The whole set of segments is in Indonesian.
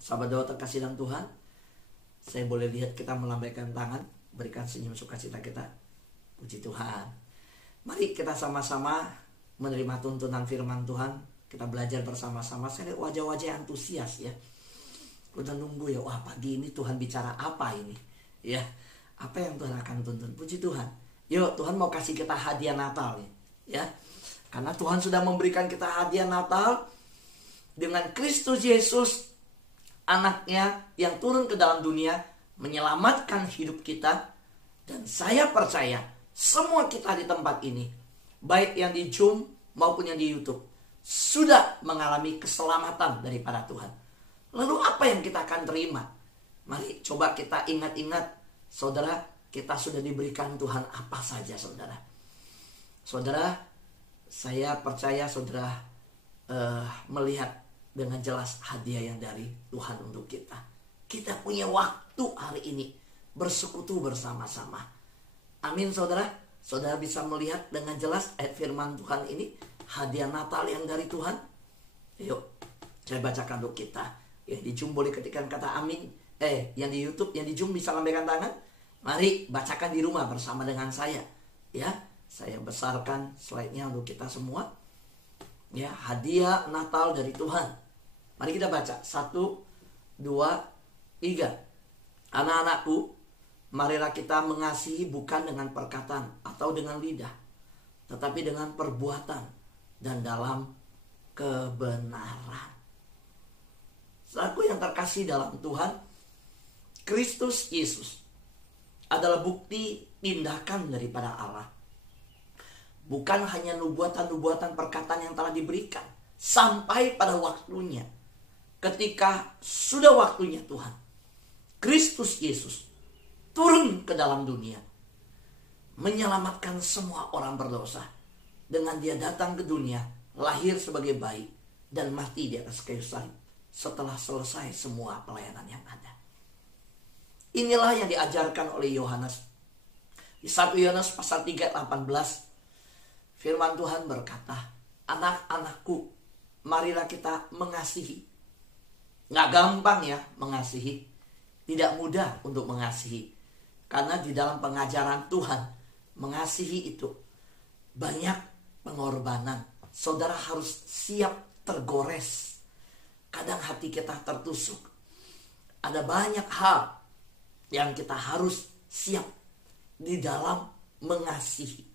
Sahabat doa terkasih dalam Tuhan, saya boleh lihat kita melambaikan tangan, berikan senyum sukacita kita. Puji Tuhan. Mari kita sama-sama menerima tuntunan firman Tuhan. Kita belajar bersama-sama. Saya lihat wajah-wajah antusias ya. Udah nunggu ya, wah pagi ini Tuhan bicara apa ini? Ya, apa yang Tuhan akan tuntun? Puji Tuhan. Yuk, Tuhan mau kasih kita hadiah Natal ya. Karena Tuhan sudah memberikan kita hadiah Natal dengan Kristus Yesus, anaknya yang turun ke dalam dunia, menyelamatkan hidup kita. Dan saya percaya semua kita di tempat ini, baik yang di Zoom maupun yang di YouTube, sudah mengalami keselamatan daripada Tuhan. Lalu apa yang kita akan terima? Mari coba kita ingat-ingat, saudara, kita sudah diberikan Tuhan apa saja, saudara. Saudara, saya percaya saudara melihat dengan jelas hadiah yang dari Tuhan untuk kita. Kita punya waktu hari ini bersekutu bersama-sama. Amin, saudara. Saudara bisa melihat dengan jelas ayat firman Tuhan ini, hadiah Natal yang dari Tuhan. Yuk, saya bacakan untuk kita. Yang di Zoom boleh ketikkan kata amin. Yang di YouTube, yang di Zoom bisa lambaikan tangan. Mari bacakan di rumah bersama dengan saya. Ya, saya besarkan slide-nya untuk kita semua. Ya, hadiah Natal dari Tuhan. Mari kita baca. 1, 2, 3. Anak-anakku, marilah kita mengasihi bukan dengan perkataan atau dengan lidah, tetapi dengan perbuatan dan dalam kebenaran. Saudaraku yang terkasih dalam Tuhan, Kristus Yesus adalah bukti tindakan daripada Allah. Bukan hanya nubuatan-nubuatan perkataan yang telah diberikan. Sampai pada waktunya, ketika sudah waktunya Tuhan, Kristus Yesus turun ke dalam dunia, menyelamatkan semua orang berdosa. Dengan dia datang ke dunia, lahir sebagai bayi, dan mati di atas kayu salib setelah selesai semua pelayanan yang ada. Inilah yang diajarkan oleh Yohanes. Di 1 Yohanes pasal 3 ayat 18, firman Tuhan berkata, anak-anakku, marilah kita mengasihi. Nggak gampang ya mengasihi. Tidak mudah untuk mengasihi. Karena di dalam pengajaran Tuhan, mengasihi itu banyak pengorbanan. Saudara harus siap tergores. Kadang hati kita tertusuk. Ada banyak hal yang kita harus siap di dalam mengasihi.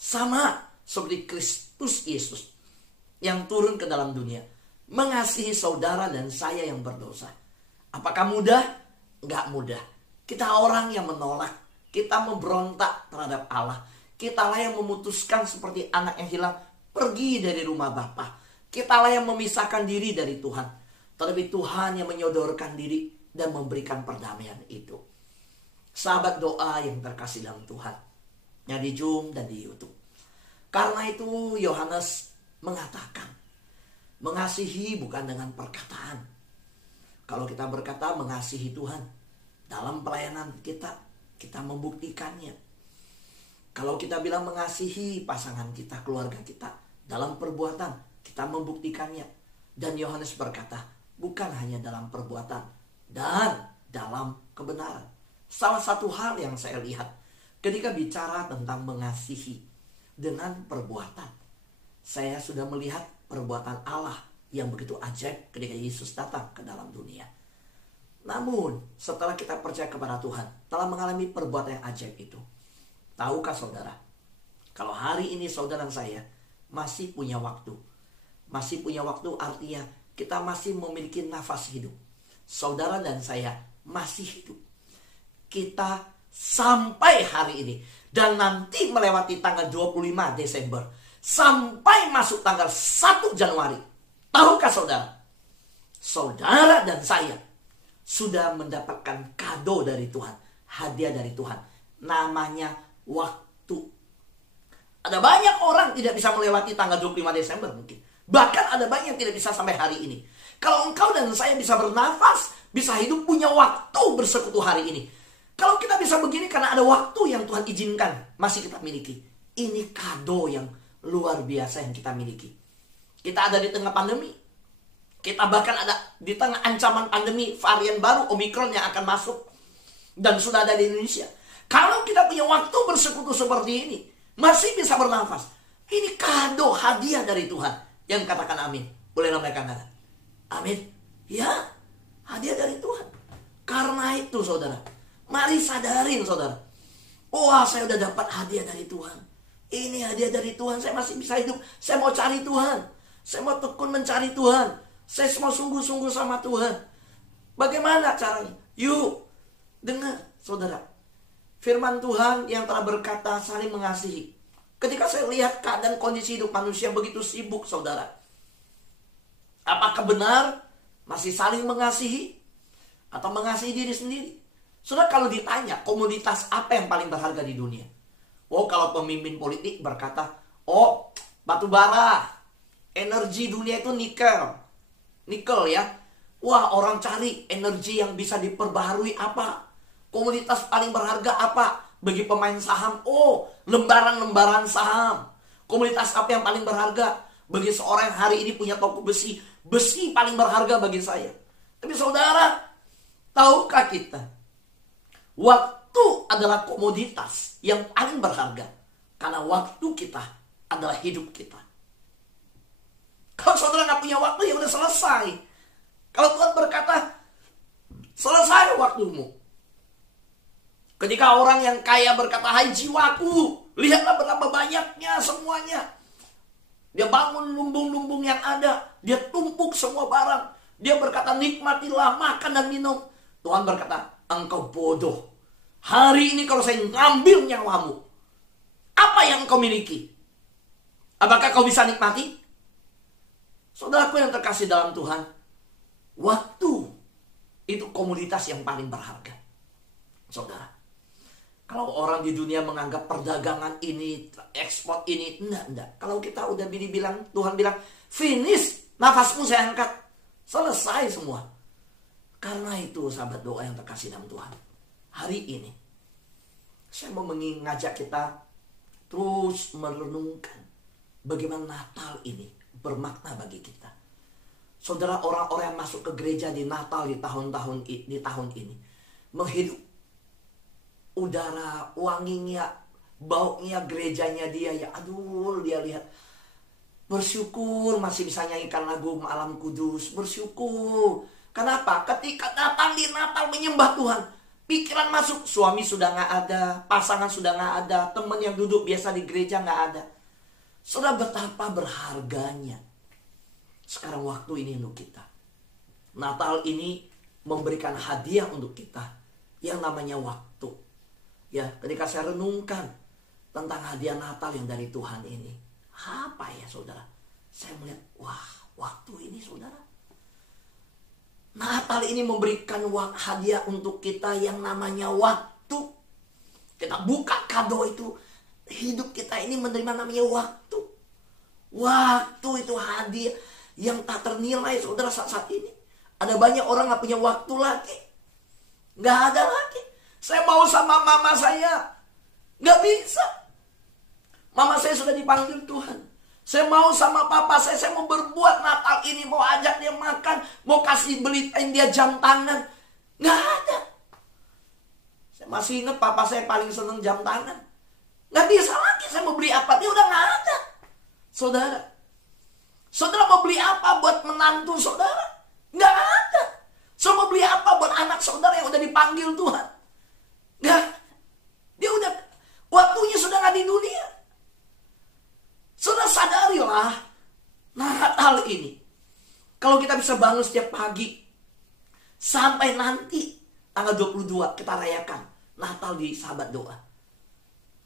Sama seperti Kristus Yesus yang turun ke dalam dunia, mengasihi saudara dan saya yang berdosa. Apakah mudah? Enggak mudah. Kita orang yang menolak, kita memberontak terhadap Allah. Kitalah yang memutuskan seperti anak yang hilang, pergi dari rumah Bapa. Kitalah yang memisahkan diri dari Tuhan. Tetapi Tuhan yang menyodorkan diri dan memberikan perdamaian itu. Sahabat doa yang terkasih dalam Tuhan, yang di Zoom dan di YouTube. Karena itu Yohanes mengatakan, mengasihi bukan dengan perkataan. Kalau kita berkata mengasihi Tuhan, dalam pelayanan kita, kita membuktikannya. Kalau kita bilang mengasihi pasangan kita, keluarga kita, dalam perbuatan, kita membuktikannya. Dan Yohanes berkata, bukan hanya dalam perbuatan, dan dalam kebenaran. Salah satu hal yang saya lihat, ketika bicara tentang mengasihi dengan perbuatan, saya sudah melihat perbuatan Allah yang begitu ajaib ketika Yesus datang ke dalam dunia. Namun setelah kita percaya kepada Tuhan, telah mengalami perbuatan yang ajaib itu. Tahukah saudara, kalau hari ini saudara dan saya masih punya waktu. Masih punya waktu artinya kita masih memiliki nafas hidup. Saudara dan saya masih hidup. Kita sampai hari ini dan nanti melewati tanggal 25 Desember sampai masuk tanggal 1 Januari. Tahukah saudara? Saudara dan saya sudah mendapatkan kado dari Tuhan, hadiah dari Tuhan. Namanya waktu. Ada banyak orang tidak bisa melewati tanggal 25 Desember mungkin. Bahkan ada banyak yang tidak bisa sampai hari ini. Kalau engkau dan saya bisa bernafas, bisa hidup, punya waktu bersekutu hari ini. Kalau kita bisa begini karena ada waktu yang Tuhan izinkan, masih kita miliki. Ini kado yang luar biasa yang kita miliki. Kita ada di tengah pandemi. Kita bahkan ada di tengah ancaman pandemi varian baru Omikron yang akan masuk dan sudah ada di Indonesia. Kalau kita punya waktu bersekutu seperti ini, masih bisa bernafas, ini kado hadiah dari Tuhan. Yang katakan amin. Boleh nampakkan kata amin. Ya, hadiah dari Tuhan. Karena itu saudara, mari sadarin saudara, wah saya udah dapat hadiah dari Tuhan. Ini hadiah dari Tuhan, saya masih bisa hidup. Saya mau cari Tuhan, saya mau tekun mencari Tuhan, saya mau sungguh-sungguh sama Tuhan. Bagaimana caranya? Yuk, dengar saudara, firman Tuhan yang telah berkata saling mengasihi. Ketika saya lihat keadaan kondisi hidup manusia begitu sibuk saudara, apakah benar masih saling mengasihi atau mengasihi diri sendiri? Saudara, kalau ditanya komoditas apa yang paling berharga di dunia? Oh, kalau pemimpin politik berkata, oh batu bara, energi dunia itu nikel ya. Wah, orang cari energi yang bisa diperbaharui apa? Komoditas paling berharga apa? Bagi pemain saham, oh lembaran-lembaran saham. Komoditas apa yang paling berharga? Bagi seorang yang hari ini punya toko besi, besi paling berharga bagi saya. Tapi saudara, tahukah kita, waktu adalah komoditas yang paling berharga. Karena waktu kita adalah hidup kita. Kalau saudara nggak punya waktu, ya udah selesai. Kalau Tuhan berkata, selesai waktumu. Ketika orang yang kaya berkata, hai jiwaku, lihatlah betapa banyaknya semuanya. Dia bangun lumbung-lumbung yang ada, dia tumpuk semua barang. Dia berkata, nikmatilah makan dan minum. Tuhan berkata, engkau bodoh. Hari ini kalau saya ngambil nyawamu, apa yang engkau miliki? Apakah kau bisa nikmati? Saudaraku yang terkasih dalam Tuhan, waktu itu komoditas yang paling berharga. Saudara, kalau orang di dunia menganggap perdagangan ini, ekspor ini, enggak. Kalau kita udah bilang, Tuhan bilang, finish, nafasmu saya angkat. Selesai semua. Karena itu sahabat doa yang terkasih dalam Tuhan, hari ini saya mau mengajak kita terus merenungkan bagaimana Natal ini bermakna bagi kita. Saudara, orang-orang yang masuk ke gereja di Natal di tahun ini menghidup udara wanginya, baunya gerejanya dia ya, aduh, dia lihat bersyukur masih bisa nyanyikan lagu Malam Kudus, bersyukur. Kenapa? Ketika datang di Natal menyembah Tuhan, pikiran masuk, suami sudah gak ada, pasangan sudah gak ada, teman yang duduk biasa di gereja gak ada. Saudara, betapa berharganya sekarang waktu ini untuk kita. Natal ini memberikan hadiah untuk kita yang namanya waktu. Ya, ketika saya renungkan tentang hadiah Natal yang dari Tuhan ini, apa ya saudara? Saya melihat, wah, waktu ini saudara, Natal ini memberikan hadiah untuk kita yang namanya waktu. Kita buka kado itu, hidup kita ini menerima namanya waktu. Waktu itu hadiah yang tak ternilai saudara saat ini. Ada banyak orang gak punya waktu lagi, gak ada lagi. Saya mau sama mama saya, gak bisa. Mama saya sudah dipanggil Tuhan. Saya mau sama papa saya mau berbuat Natal ini, mau ajak dia makan, mau kasih beliin dia jam tangan. Gak ada. Saya masih ingat papa saya paling seneng jam tangan. Gak bisa lagi, saya mau beli apa, dia udah gak ada. Saudara mau beli apa buat menantu saudara? Gak ada. So mau beli apa buat anak saudara yang udah dipanggil Tuhan? Gak. Dia udah, waktunya sudah gak di dunia. Saudara sadarilah, Natal ini, kalau kita bisa bangun setiap pagi, sampai nanti tanggal 22 kita rayakan Natal di sahabat doa.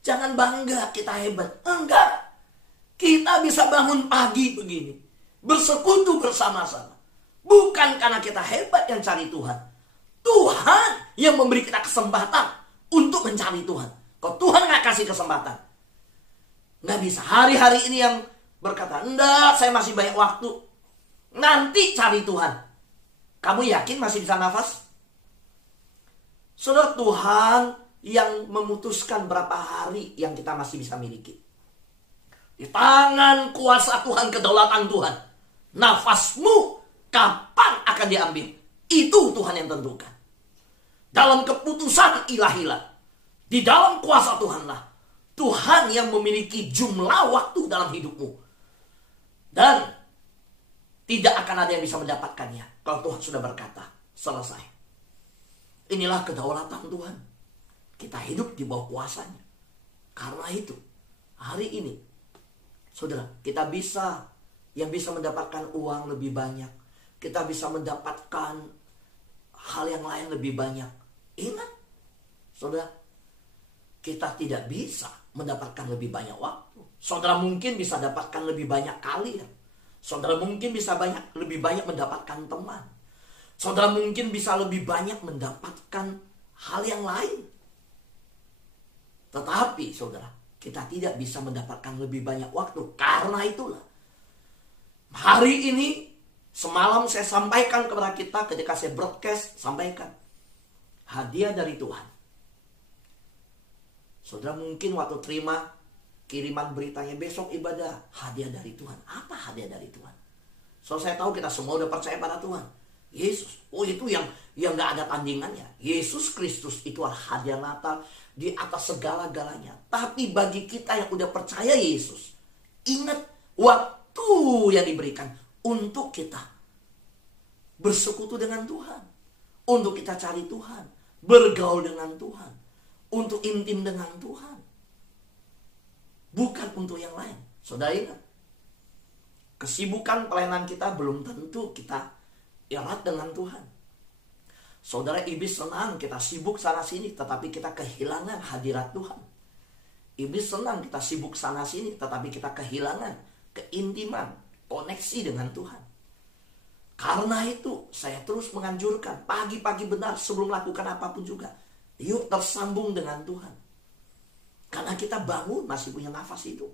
Jangan bangga kita hebat. Enggak. Kita bisa bangun pagi begini, bersekutu bersama-sama. Bukan karena kita hebat yang cari Tuhan. Tuhan yang memberi kita kesempatan untuk mencari Tuhan. Kalau Tuhan gak kasih kesempatan, gak bisa. Hari-hari ini yang berkata, enggak, saya masih banyak waktu, nanti cari Tuhan. Kamu yakin masih bisa nafas? Saudara, Tuhan yang memutuskan berapa hari yang kita masih bisa miliki. Di tangan kuasa Tuhan, kedaulatan Tuhan, nafasmu Kapan akan diambil? Itu Tuhan yang tentukan. Dalam keputusan ilahilah, di dalam kuasa Tuhanlah, Tuhan yang memiliki jumlah waktu dalam hidupmu. Dan tidak akan ada yang bisa mendapatkannya kalau Tuhan sudah berkata, selesai. Inilah kedaulatan Tuhan. Kita hidup di bawah kuasanya. Karena itu, hari ini, saudara, kita yang bisa mendapatkan uang lebih banyak. Kita bisa mendapatkan hal yang lain lebih banyak. Ingat, saudara, kita tidak bisa mendapatkan lebih banyak waktu. Saudara mungkin bisa dapatkan lebih banyak kalian. Saudara mungkin bisa lebih banyak mendapatkan teman. Saudara mungkin bisa lebih banyak mendapatkan hal yang lain. Tetapi saudara, kita tidak bisa mendapatkan lebih banyak waktu. Karena itulah, hari ini, semalam saya sampaikan kepada kita ketika saya broadcast, sampaikan. Hadiah dari Tuhan. Saudara mungkin waktu terima kiriman beritanya, besok ibadah, hadiah dari Tuhan. Apa hadiah dari Tuhan? So saya tahu kita semua udah percaya pada Tuhan. Yesus, itu yang gak ada tandingannya. Yesus Kristus itu adalah hadiah Natal di atas segala-galanya. Tapi bagi kita yang udah percaya Yesus, ingat waktu yang diberikan untuk kita bersekutu dengan Tuhan, untuk kita cari Tuhan, bergaul dengan Tuhan, untuk intim dengan Tuhan, bukan untuk yang lain. Saudara ingat, kesibukan pelayanan kita belum tentu kita erat dengan Tuhan. Saudara, iblis senang kita sibuk sana sini, tetapi kita kehilangan hadirat Tuhan. Iblis senang kita sibuk sana sini, tetapi kita kehilangan keintiman, koneksi dengan Tuhan. Karena itu saya terus menganjurkan, pagi-pagi benar sebelum melakukan apapun juga, yuk tersambung dengan Tuhan. Karena kita bangun masih punya nafas itu.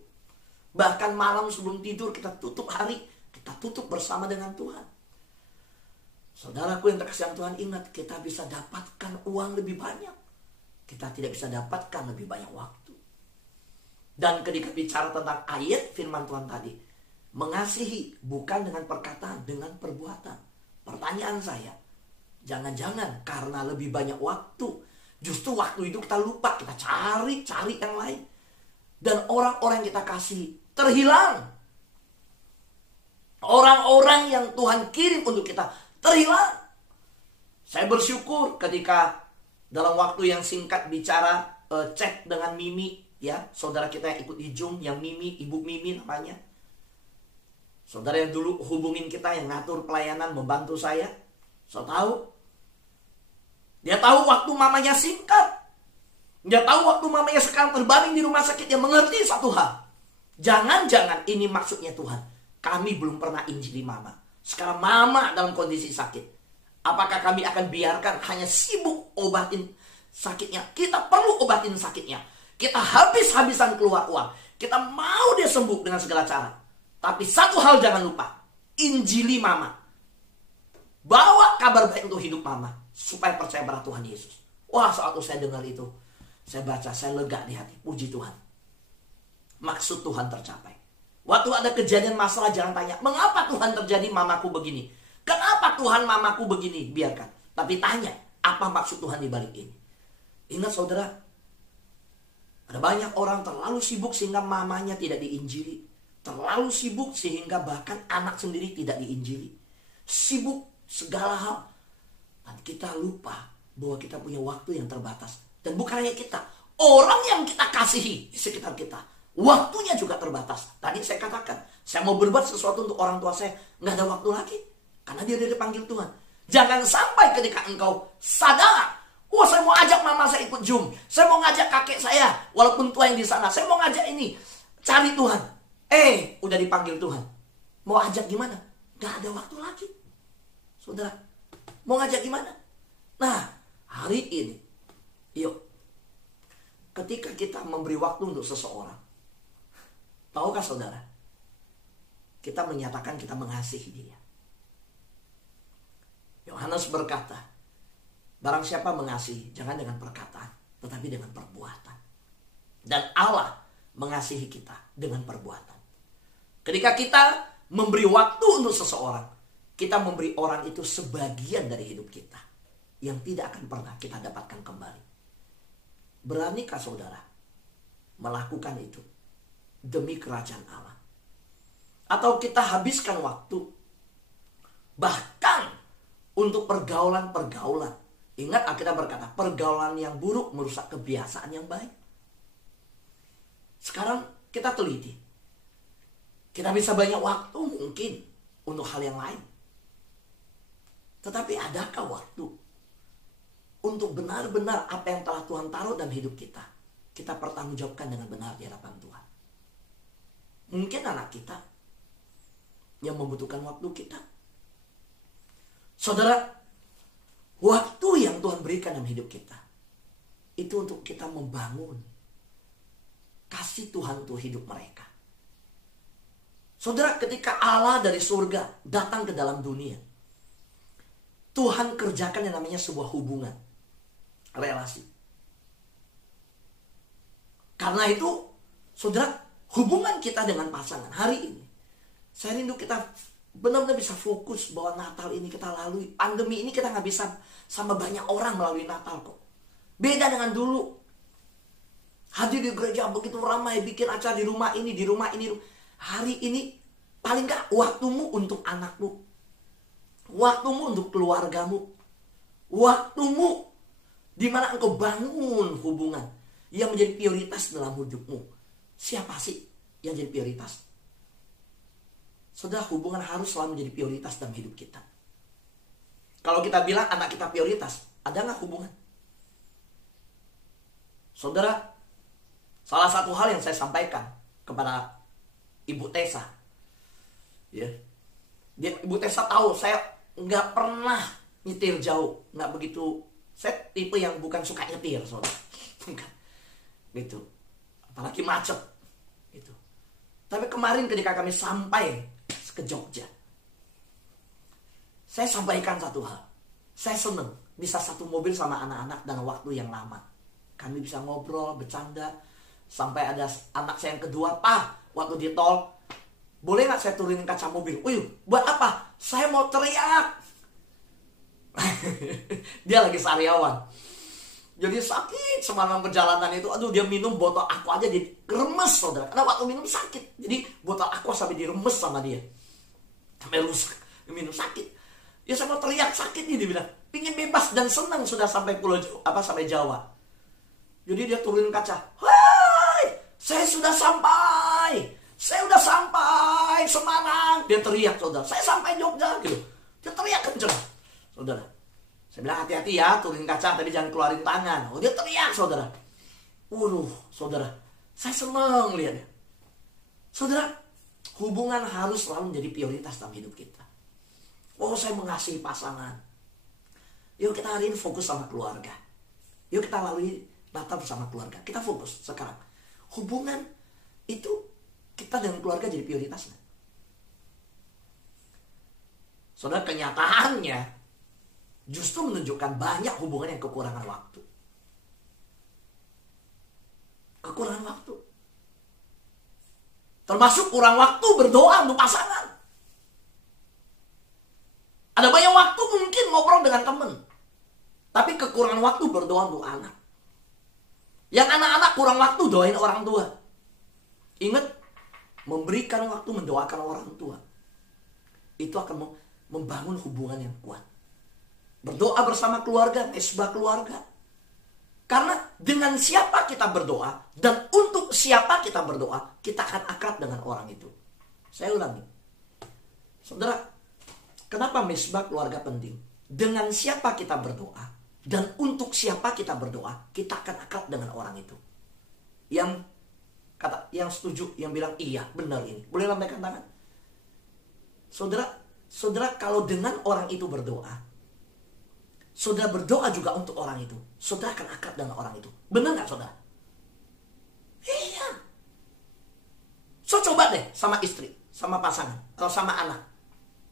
Bahkan malam sebelum tidur kita tutup hari, kita tutup bersama dengan Tuhan. Saudaraku yang terkasih Tuhan, ingat, kita bisa dapatkan uang lebih banyak, kita tidak bisa dapatkan lebih banyak waktu. Dan ketika bicara tentang ayat firman Tuhan tadi, mengasihi bukan dengan perkataan, dengan perbuatan. Pertanyaan saya, jangan-jangan karena lebih banyak waktu, justru waktu itu kita lupa, kita cari yang lain. Dan orang-orang yang kita kasih terhilang. Orang-orang yang Tuhan kirim untuk kita terhilang. Saya bersyukur ketika dalam waktu yang singkat bicara cek dengan Mimi, ya, saudara kita yang ikut di Zoom, yang Mimi, Ibu Mimi namanya. Saudara yang dulu hubungin kita, yang ngatur pelayanan, membantu saya tahu. Dia tahu waktu mamanya singkat. Dia tahu waktu mamanya sekarang terbaring di rumah sakit. Dia mengerti satu hal. Jangan-jangan ini maksudnya Tuhan. Kami belum pernah injili mama. Sekarang mama dalam kondisi sakit. Apakah kami akan biarkan hanya sibuk obatin sakitnya? Kita perlu obatin sakitnya. Kita habis-habisan keluar uang. Kita mau dia sembuh dengan segala cara. Tapi satu hal jangan lupa. Injili mama. Bawa kabar baik untuk hidup mama. Supaya percaya pada Tuhan Yesus. Wah, saat saya dengar itu, saya baca, saya lega di hati. Puji Tuhan. Maksud Tuhan tercapai. Waktu ada kejadian masalah, jangan tanya, mengapa Tuhan terjadi mamaku begini? Kenapa Tuhan mamaku begini? Biarkan. Tapi tanya, apa maksud Tuhan di balik ini? Ingat saudara, ada banyak orang terlalu sibuk sehingga mamanya tidak diinjili. Terlalu sibuk sehingga bahkan anak sendiri tidak diinjili. Sibuk segala hal. Dan kita lupa bahwa kita punya waktu yang terbatas. Dan bukan hanya kita, orang yang kita kasihi di sekitar kita, waktunya juga terbatas. Tadi saya katakan, saya mau berbuat sesuatu untuk orang tua saya, nggak ada waktu lagi. Karena dia udah dipanggil Tuhan. Jangan sampai ketika engkau sadar, wah, saya mau ajak mama saya ikut Zoom, saya mau ngajak kakek saya, walaupun tua yang di sana, saya mau ngajak ini, cari Tuhan. Udah dipanggil Tuhan. Mau ajak gimana? Nggak ada waktu lagi. Saudara, mau ngajak gimana? Nah, hari ini, yuk, ketika kita memberi waktu untuk seseorang, tahukah saudara, kita menyatakan kita mengasihi dia. Yohanes berkata, barang siapa mengasihi, jangan dengan perkataan, tetapi dengan perbuatan. Dan Allah mengasihi kita dengan perbuatan. Ketika kita memberi waktu untuk seseorang, kita memberi orang itu sebagian dari hidup kita yang tidak akan pernah kita dapatkan kembali. Beranikah saudara melakukan itu demi kerajaan Allah? Atau kita habiskan waktu bahkan untuk pergaulan-pergaulan. Ingat Alkitab berkata, pergaulan yang buruk merusak kebiasaan yang baik. Sekarang kita teliti. Kita bisa banyak waktu mungkin untuk hal yang lain. Tetapi adakah waktu untuk benar-benar apa yang telah Tuhan taruh dalam hidup kita, kita pertanggungjawabkan dengan benar di hadapan Tuhan? Mungkin anak kita yang membutuhkan waktu kita. Saudara, waktu yang Tuhan berikan dalam hidup kita, itu untuk kita membangun kasih Tuhan untuk hidup mereka. Saudara, ketika Allah dari surga datang ke dalam dunia, Tuhan kerjakan yang namanya sebuah hubungan, relasi. Karena itu, saudara, hubungan kita dengan pasangan hari ini, saya rindu kita benar-benar bisa fokus bahwa Natal ini kita lalui. Pandemi ini kita nggak bisa sama banyak orang melalui Natal kok. Beda dengan dulu. Hadir di gereja begitu ramai, bikin acara di rumah ini, di rumah ini. Hari ini paling nggak waktumu untuk anakmu, waktumu untuk keluargamu, waktumu di mana engkau bangun hubungan yang menjadi prioritas dalam hidupmu. Siapa sih yang jadi prioritas? Saudara, hubungan harus selalu menjadi prioritas dalam hidup kita. Kalau kita bilang anak kita prioritas, ada nggak hubungan? Saudara, salah satu hal yang saya sampaikan kepada Ibu Tessa, ya, Ibu Tessa tahu saya nggak pernah nyetir jauh, nggak begitu. Saya tipe yang bukan suka nyetir, saudara, gitu. Apalagi macet, gitu. Tapi kemarin ketika kami sampai ke Jogja, saya sampaikan satu hal. Saya senang bisa satu mobil sama anak-anak dan waktu yang lama. Kami bisa ngobrol, bercanda. Sampai ada anak saya yang kedua, "Pak, waktu di tol, boleh gak saya turunin kaca mobil?" "Wih, buat apa?" "Saya mau teriak." Dia lagi sariawan. Jadi sakit semalam perjalanan itu. Aduh, dia minum botol aqua aja jadi remes, saudara. Karena waktu minum sakit. Jadi botol aqua sampai diremes sama dia. Sampai rusak. Minum sakit. Ya saya mau teriak sakit nih, dia bilang. Pingin bebas dan senang sudah sampai sampai Jawa. Jadi dia turunin kaca. "Hai, saya sudah sampai. Saya sudah sampai Semarang." Dia teriak, saudara. "Saya sampai Jogja," gitu. Dia teriak kenceng. Saudara, saya bilang hati-hati ya, turunin kaca, tapi jangan keluarin tangan. Oh, dia teriak, saudara. Waduh, saudara, saya senang lihatnya. Saudara, hubungan harus selalu menjadi prioritas dalam hidup kita. Oh, saya mengasihi pasangan. Yuk kita hari ini fokus sama keluarga. Yuk kita lalui Natal bersama keluarga. Kita fokus sekarang. Hubungan itu kita dengan keluarga jadi prioritasnya. Saudara, kenyataannya justru menunjukkan banyak hubungan yang kekurangan waktu. Kekurangan waktu. Termasuk kurang waktu berdoa untuk pasangan. Ada banyak waktu mungkin ngobrol dengan teman. Tapi kekurangan waktu berdoa untuk anak. Yang anak-anak kurang waktu doain orang tua. Ingat, memberikan waktu mendoakan orang tua, itu akan membangun hubungan yang kuat. Berdoa bersama keluarga, mesbah keluarga. Karena dengan siapa kita berdoa dan untuk siapa kita berdoa, kita akan akrab dengan orang itu. Saya ulangi. Saudara, kenapa mesbah keluarga penting? Dengan siapa kita berdoa dan untuk siapa kita berdoa, kita akan akrab dengan orang itu. Yang setuju, yang bilang iya, benar ini. Boleh lambaikan tangan. Saudara, kalau dengan orang itu berdoa, saudara berdoa juga untuk orang itu, saudara akan akrab dengan orang itu. Benar gak, saudara? Iya. So, coba deh sama istri, sama pasangan, atau sama anak,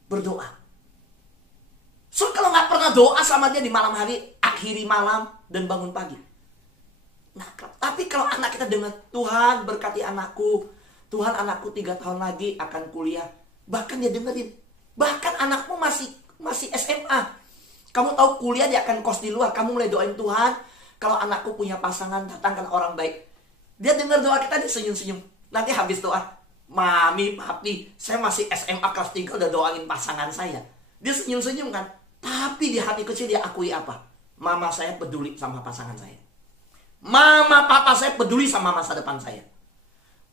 berdoa. So, kalau gak pernah doa sama dia di malam hari, akhiri malam, dan bangun pagi, nah, tapi kalau anak kita dengan Tuhan berkati anakku, Tuhan anakku 3 tahun lagi akan kuliah, bahkan dia dengerin, Bahkan anakmu masih SMA. Kamu tahu kuliah dia akan kos di luar. Kamu mulai doain Tuhan, kalau anakku punya pasangan, datangkan orang baik. Dia dengar doa kita, dia senyum-senyum. Nanti habis doa, Mami, Papi, saya masih SMA kelas 3 udah doain pasangan saya. Dia senyum-senyum kan. Tapi di hati kecil dia akui apa? Mama saya peduli sama pasangan saya. Mama, papa saya peduli sama masa depan saya.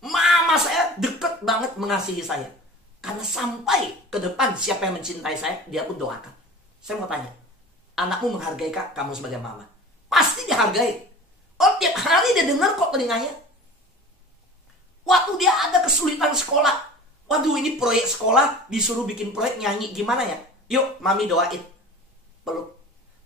Mama saya deket banget mengasihi saya. Karena sampai ke depan siapa yang mencintai saya, dia pun doakan. Saya mau tanya, anakmu menghargai kak kamu sebagai mama? Pasti dihargai. Oh, tiap hari dia dengar kok telinganya. Waktu dia ada kesulitan sekolah, waduh ini proyek sekolah, disuruh bikin proyek nyanyi, gimana ya? Yuk mami doain. Peluk.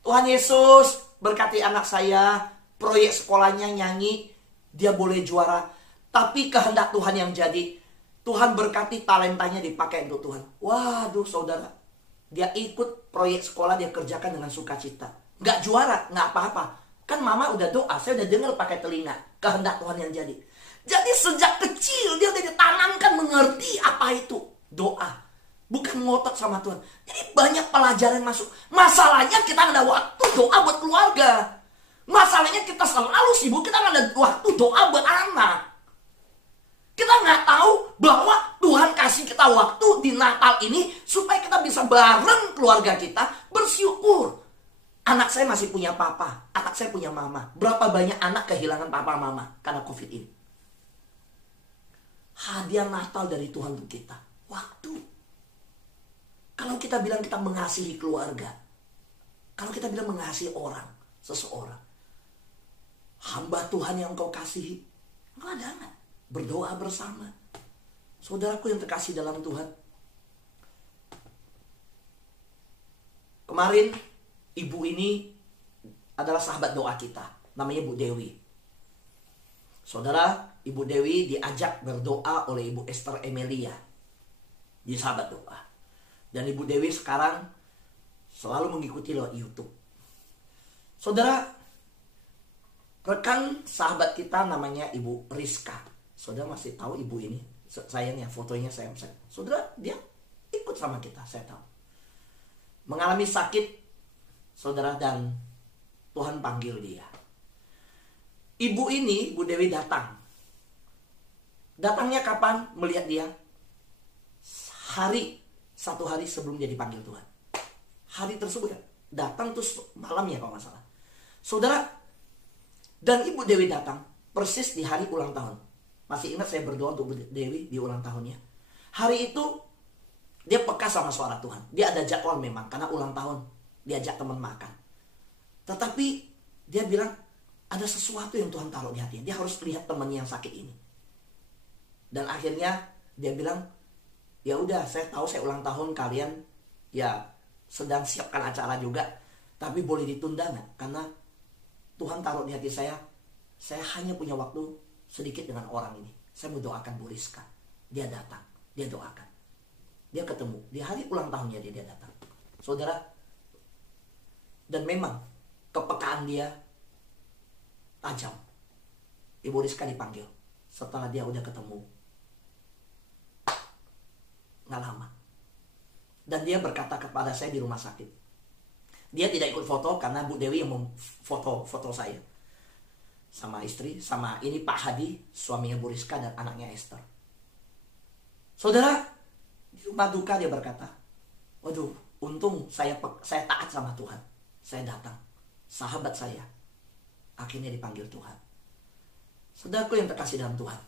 Tuhan Yesus berkati anak saya, proyek sekolahnya nyanyi, dia boleh juara. Tapi kehendak Tuhan yang jadi, Tuhan berkati talentanya dipakai untuk Tuhan. Waduh saudara, dia ikut proyek sekolah, dia kerjakan dengan sukacita. Gak juara, gak apa-apa. Kan mama udah doa, saya udah dengar pakai telinga. Kehendak Tuhan yang jadi. Jadi sejak kecil dia udah ditanamkan mengerti apa itu doa. Bukan ngotot sama Tuhan. Jadi banyak pelajaran masuk. Masalahnya kita gak ada waktu doa buat keluarga. Masalahnya kita selalu sibuk, kita gak ada waktu doa buat anak. Kita nggak tahu bahwa Tuhan kasih kita waktu di Natal ini supaya kita bisa bareng keluarga kita bersyukur. Anak saya masih punya papa, anak saya punya mama. Berapa banyak anak kehilangan papa mama karena COVID ini? Hadiah Natal dari Tuhan untuk kita, waktu. Kalau kita bilang kita mengasihi keluarga, kalau kita bilang mengasihi orang, seseorang, hamba Tuhan yang engkau kasihi, engkau ada nggak? Berdoa bersama. Saudaraku yang terkasih dalam Tuhan, kemarin ibu ini adalah sahabat doa kita, namanya Bu Dewi. Saudara, Ibu Dewi diajak berdoa oleh Ibu Esther Emilia di sahabat doa. Dan Ibu Dewi sekarang selalu mengikuti lewat YouTube. Saudara, rekan sahabat kita namanya Ibu Rizka. Saudara masih tahu ibu ini? Sayangnya fotonya saya. Saudara, dia ikut sama kita, saya tahu. Mengalami sakit, saudara, dan Tuhan panggil dia. Ibu ini, Bu Dewi datang. Datangnya kapan? Melihat dia satu hari sebelum dia dipanggil Tuhan. Hari tersebut ya, datang terus malamnya kalau nggak salah. Saudara, dan Ibu Dewi datang persis di hari ulang tahun. Masih ingat saya berdoa untuk Dewi di ulang tahunnya. Hari itu dia peka sama suara Tuhan. Dia ada jadwal memang karena ulang tahun. Diajak teman makan. Tetapi dia bilang ada sesuatu yang Tuhan taruh di hatinya. Dia harus lihat temannya yang sakit ini. Dan akhirnya dia bilang, ya udah saya tahu saya ulang tahun, kalian ya sedang siapkan acara juga. Tapi boleh ditunda nggak? Karena Tuhan taruh di hati saya hanya punya waktu sedikit dengan orang ini. Saya mau doakan Bu Rizka. Dia datang, dia doakan. Dia ketemu, di hari ulang tahunnya dia datang. Saudara, dan memang kepekaan dia tajam. Ibu Rizka dipanggil setelah dia udah ketemu. Nggak lama. Dan dia berkata kepada saya di rumah sakit. Dia tidak ikut foto karena Bu Dewi yang foto saya. Sama istri, sama ini Pak Hadi, suaminya Bu Rizka dan anaknya Esther. Saudara, di rumah duka dia berkata, waduh, untung saya taat sama Tuhan. Saya datang, sahabat saya akhirnya dipanggil Tuhan. Saudaraku yang terkasih dalam Tuhan,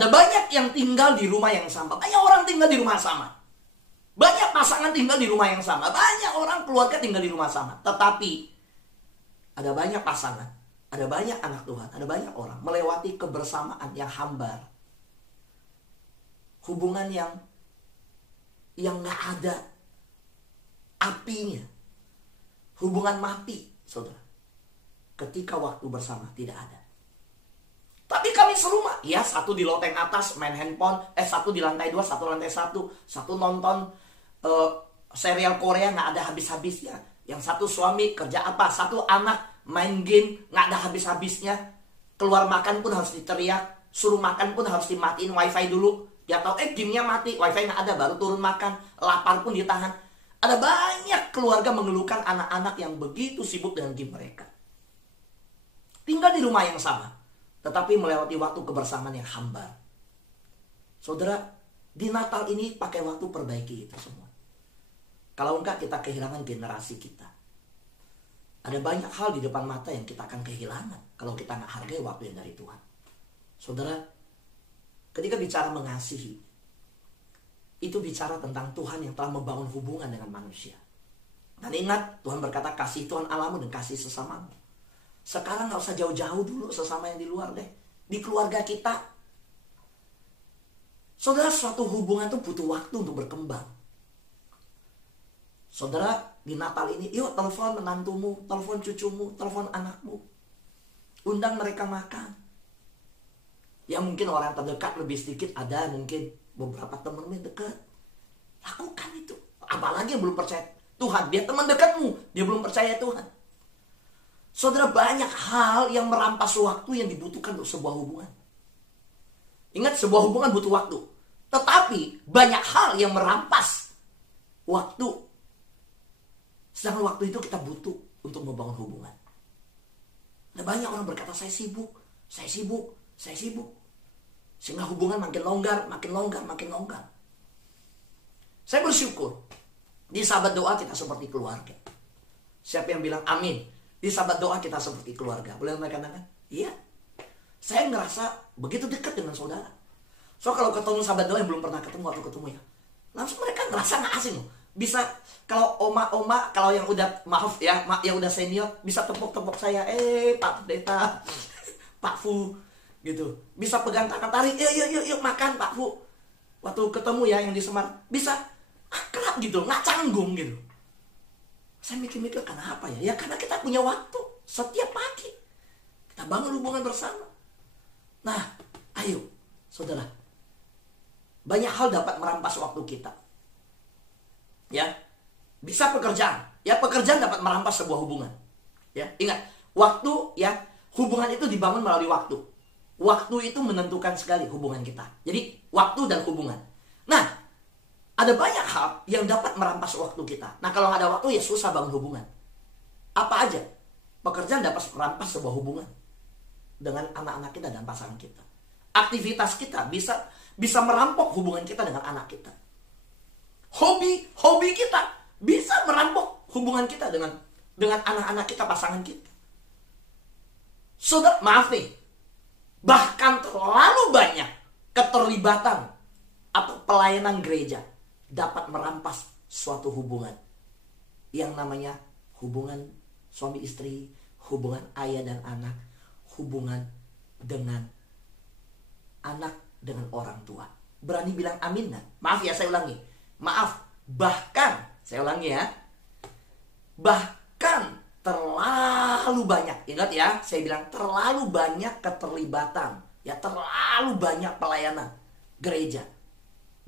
ada banyak yang tinggal di rumah yang sama. Banyak orang tinggal di rumah sama. Banyak pasangan tinggal di rumah yang sama. Banyak orang keluarga tinggal di rumah sama. Tetapi ada banyak pasangan, ada banyak anak Tuhan, ada banyak orang melewati kebersamaan yang hambar. Hubungan yang gak ada apinya. Hubungan mati, saudara. Ketika waktu bersama tidak ada. Tapi kami serumah. Ya, satu di loteng atas main handphone. Satu di lantai 2, satu lantai 1. Satu nonton serial Korea gak ada habis-habisnya. Yang satu suami kerja apa. Satu anak main game gak ada habis-habisnya. Keluar makan pun harus diteriak. Suruh makan pun harus dimatiin wifi dulu. Ya tahu gamenya mati, wifi nggak ada, baru turun makan, lapar pun ditahan. Ada banyak keluarga mengeluhkan anak-anak yang begitu sibuk dengan game mereka. Tinggal di rumah yang sama, tetapi melewati waktu kebersamaan yang hambar. Saudara, di Natal ini pakai waktu perbaiki itu semua. Kalau enggak, kita kehilangan generasi kita. Ada banyak hal di depan mata yang kita akan kehilangan kalau kita nggak hargai waktu yang dari Tuhan. Saudara, ketika bicara mengasihi, itu bicara tentang Tuhan yang telah membangun hubungan dengan manusia. Dan ingat, Tuhan berkata, kasih Tuhan Allahmu dan kasih sesamamu. Sekarang gak usah jauh-jauh dulu sesama yang di luar deh. Di keluarga kita. Saudara, suatu hubungan itu butuh waktu untuk berkembang. Saudara, di Natal ini, yuk telepon menantumu, telepon cucumu, telepon anakmu. Undang mereka makan. Ya mungkin orang terdekat lebih sedikit, ada mungkin beberapa teman yang dekat. Lakukan itu. Apalagi yang belum percaya Tuhan. Dia teman dekatmu, dia belum percaya Tuhan. Saudara, banyak hal yang merampas waktu yang dibutuhkan untuk sebuah hubungan. Ingat, sebuah hubungan butuh waktu. Tetapi banyak hal yang merampas waktu. Sedangkan waktu itu kita butuh untuk membangun hubungan. Ada banyak orang berkata, saya sibuk, saya sibuk, saya sibuk. Sehingga hubungan makin longgar, makin longgar, makin longgar. Saya bersyukur di sahabat doa kita seperti keluarga. Siapa yang bilang amin? Di sahabat doa kita seperti keluarga. Boleh mereka katakan? Iya. Saya ngerasa begitu dekat dengan saudara. So kalau ketemu sahabat doa yang belum pernah ketemu atau ketemu ya, langsung mereka ngerasa gak asing loh. Bisa kalau oma-oma, kalau yang udah maaf ya, yang udah senior, bisa tepuk-tepuk saya, Pak Pendeta, Pak Fu, gitu. Bisa pegang tangan tarik, yuk makan Pak Fu. Waktu ketemu ya yang di Semar, bisa kerap gitu, nggak canggung gitu. Saya mikir-mikir kenapa ya? Ya karena kita punya waktu setiap pagi. Kita bangun hubungan bersama. Nah, ayo saudara. Banyak hal dapat merampas waktu kita. Ya, bisa pekerjaan. Ya, pekerjaan dapat merampas sebuah hubungan. Ya, ingat, waktu ya, hubungan itu dibangun melalui waktu. Waktu itu menentukan sekali hubungan kita. Jadi, waktu dan hubungan. Nah, ada banyak hal yang dapat merampas waktu kita. Nah, kalau nggak ada waktu ya susah bangun hubungan. Apa aja? Pekerjaan dapat merampas sebuah hubungan dengan anak-anak kita dan pasangan kita. Aktivitas kita bisa merampok hubungan kita dengan anak kita. Hobi kita bisa merampok hubungan kita dengan anak-anak kita, pasangan kita. Saudara, maaf nih, bahkan terlalu banyak keterlibatan atau pelayanan gereja dapat merampas suatu hubungan yang namanya hubungan suami istri, hubungan ayah dan anak, hubungan dengan anak dengan orang tua. Berani bilang amin kan? Maaf ya, saya ulangi. Maaf, bahkan saya ulangi ya, bahkan terlalu banyak, ingat ya, saya bilang terlalu banyak keterlibatan, ya terlalu banyak pelayanan gereja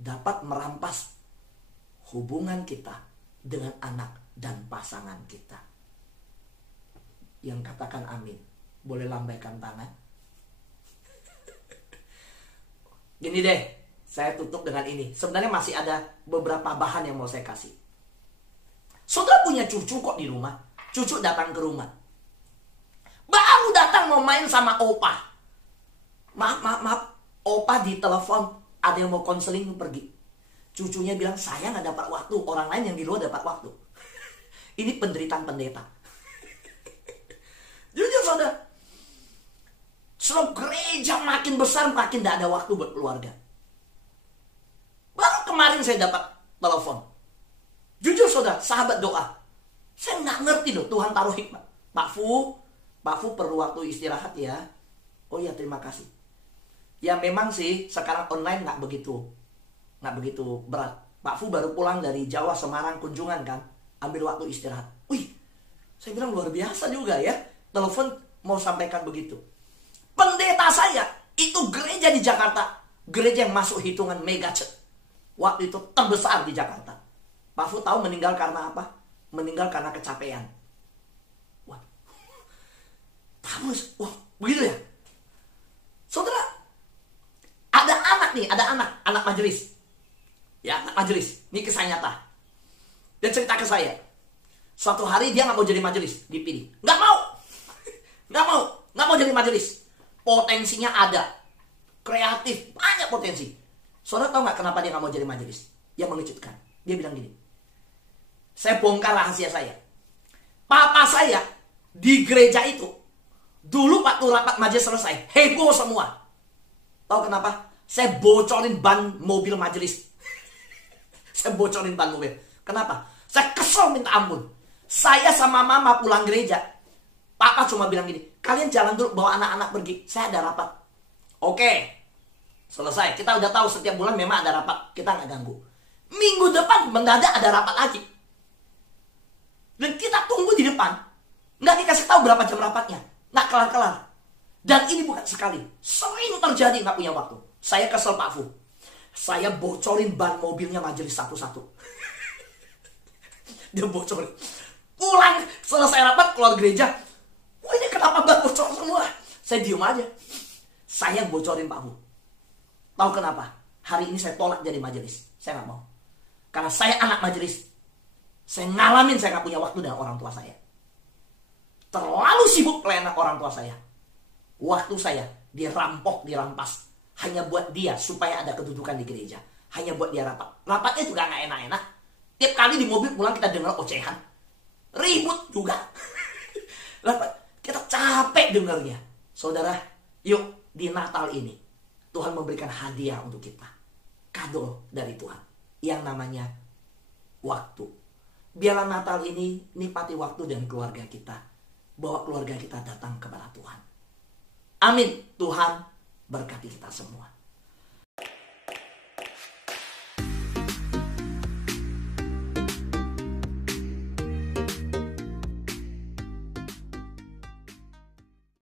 dapat merampas hubungan kita dengan anak dan pasangan kita. Yang katakan amin, boleh lambaikan tangan. Gini deh, saya tutup dengan ini. Sebenarnya masih ada beberapa bahan yang mau saya kasih. Saudara punya cucu kok di rumah. Cucu datang ke rumah. Baru datang mau main sama opa. Maaf. Opa di telepon, ada yang mau konseling, pergi. Cucunya bilang, saya gak dapat waktu. Orang lain yang di luar dapat waktu. Ini penderitaan pendeta. Jujur saudara, selama gereja makin besar, makin gak ada waktu buat keluarga. Baru kemarin saya dapat telepon. Jujur saudara, sahabat doa. Saya gak ngerti loh, Tuhan taruh hikmat. Pak Fu perlu waktu istirahat ya. Oh ya, terima kasih. Ya memang sih, sekarang online gak begitu berat. Pak Fu baru pulang dari Jawa, Semarang kunjungan kan, ambil waktu istirahat. Wih, saya bilang luar biasa juga ya, telepon mau sampaikan begitu. Pendeta saya itu gereja di Jakarta, gereja yang masuk hitungan mega church, waktu itu terbesar di Jakarta. Pak Fu tahu meninggal karena apa? Meninggal karena kecapean. Wah, begitu ya. Saudara, ada anak anak nih, ada anak majelis. Ya, anak majelis. Ini kisah nyata. Dia cerita ke saya. Suatu hari dia nggak mau jadi majelis di PD. Nggak mau jadi majelis. Potensinya ada, kreatif, banyak potensi. Saudara tahu nggak kenapa dia nggak mau jadi majelis? Yang mengejutkan. Dia bilang gini. Saya bongkar rahasia saya. Papa saya di gereja itu dulu waktu rapat majelis selesai, heboh semua. Tahu kenapa? Saya bocorin ban mobil majelis. Saya bocorin ban mobil. Kenapa? Saya kesel minta ampun. Saya sama mama pulang gereja. Papa cuma bilang gini, kalian jalan dulu bawa anak-anak pergi. Saya ada rapat. Oke. Selesai. Kita udah tahu setiap bulan memang ada rapat. Kita nggak ganggu. Minggu depan mendadak ada rapat lagi. Dan kita tunggu di depan. Nggak dikasih tahu berapa jam rapatnya. Nggak kelar-kelar. Dan ini bukan sekali. Sering terjadi nggak punya waktu. Saya kesel Pak Fu. Saya bocorin ban mobilnya majelis satu-satu. Dia bocorin. Pulang selesai rapat keluar gereja. Wah, ini kenapa ban bocor semua? Saya diem aja. Saya bocorin Pak Fu. Tahu kenapa? Hari ini saya tolak jadi majelis. Saya nggak mau. Karena saya anak majelis. Saya ngalamin saya nggak punya waktu dengan orang tua saya. Terlalu sibuk pelayanan orang tua saya. Waktu saya dirampok, dirampas. Hanya buat dia supaya ada kedudukan di gereja. Hanya buat dia rapat. Rapatnya juga nggak enak-enak. Tiap kali di mobil pulang kita dengar ocehan. Ribut juga. Kita capek dengarnya. Saudara, yuk di Natal ini Tuhan memberikan hadiah untuk kita. Kado dari Tuhan. Yang namanya waktu. Biarlah Natal ini nikmati waktu dengan keluarga kita. Bawa keluarga kita datang kepada Tuhan. Amin. Tuhan berkati kita semua.